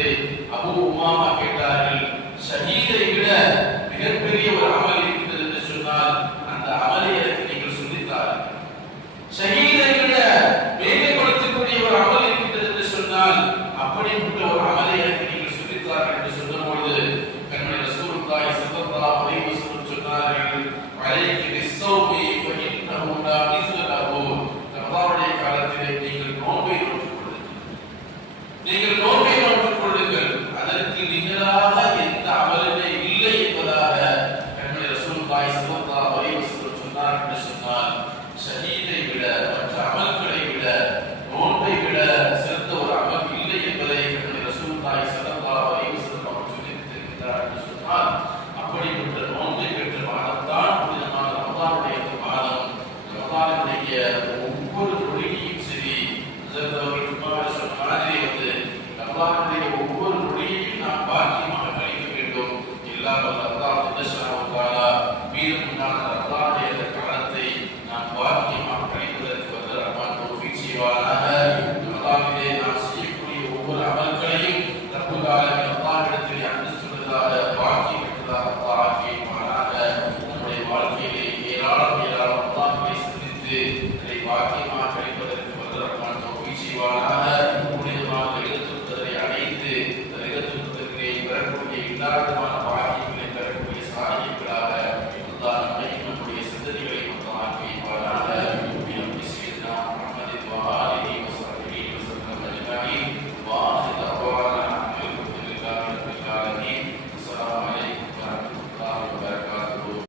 என்று அபூ உமாமா கேட்டார்கள். ஷஹீதை விட மிகப்பெரிய ஒரு அமல் இருக்கிறது என்று சொன்னால் அந்த அமலை எனக்கு நீங்கள் சொல்லித்தார்கள். ஷஹீதை விட வேலைப்படுத்தக்கூடிய ஒரு அமல் இருக்கிறது என்று சொன்னால் அப்படிப்பட்ட ஒரு அமலை எனக்கு நீங்கள் சொல்லித்தார்கள் என்று சொன்னபொழுது கண்மணி ரசூலுல்லாஹி ஸல்லல்லாஹு அலைஹி வஸல்லம் சொன்னார்கள், அலைக்கு பிஸ்ஸௌமி ஃபஇன்னஹு லா மிஸ்ல லஹு. ரமலானுடைய காலத்திலே நீங்கள் நோன்பை நோற்றுக் கொள்ளுங்கள். நீங்கள் நோன்பை நோற்றுக் கொள்ளுங்கள். அதற்கு நிகராக எந்த அமலுமே இல்லை என்பதாக கண்மணி ரசூலுல்லாஹி ஸல்லல்லாஹு அலைஹி வஸல்லம் சொன்னார்கள் என்று சொன்னால் ஷஹீதை விட மற்ற அமல்களை விட நோன்பை விட சிறந்த ஒரு அமல் இல்லை என்பதை கண்மணி ரசூலுல்லாஹி ஸல்லல்லாஹு அலைஹி வஸல்லம் அவர்கள் சொல்லியிருக்கிறார் என்று சொன்னால் அப்படிப்பட்ட நோன்பை பெற்ற மாதம் தான் புனிதமான ரமலானுடைய மாதம். ரமலானுடைய ஒவ்வொரு நொடியும் சரி அவர்கள் சொன்ன மாதிரி ரமலானுடைய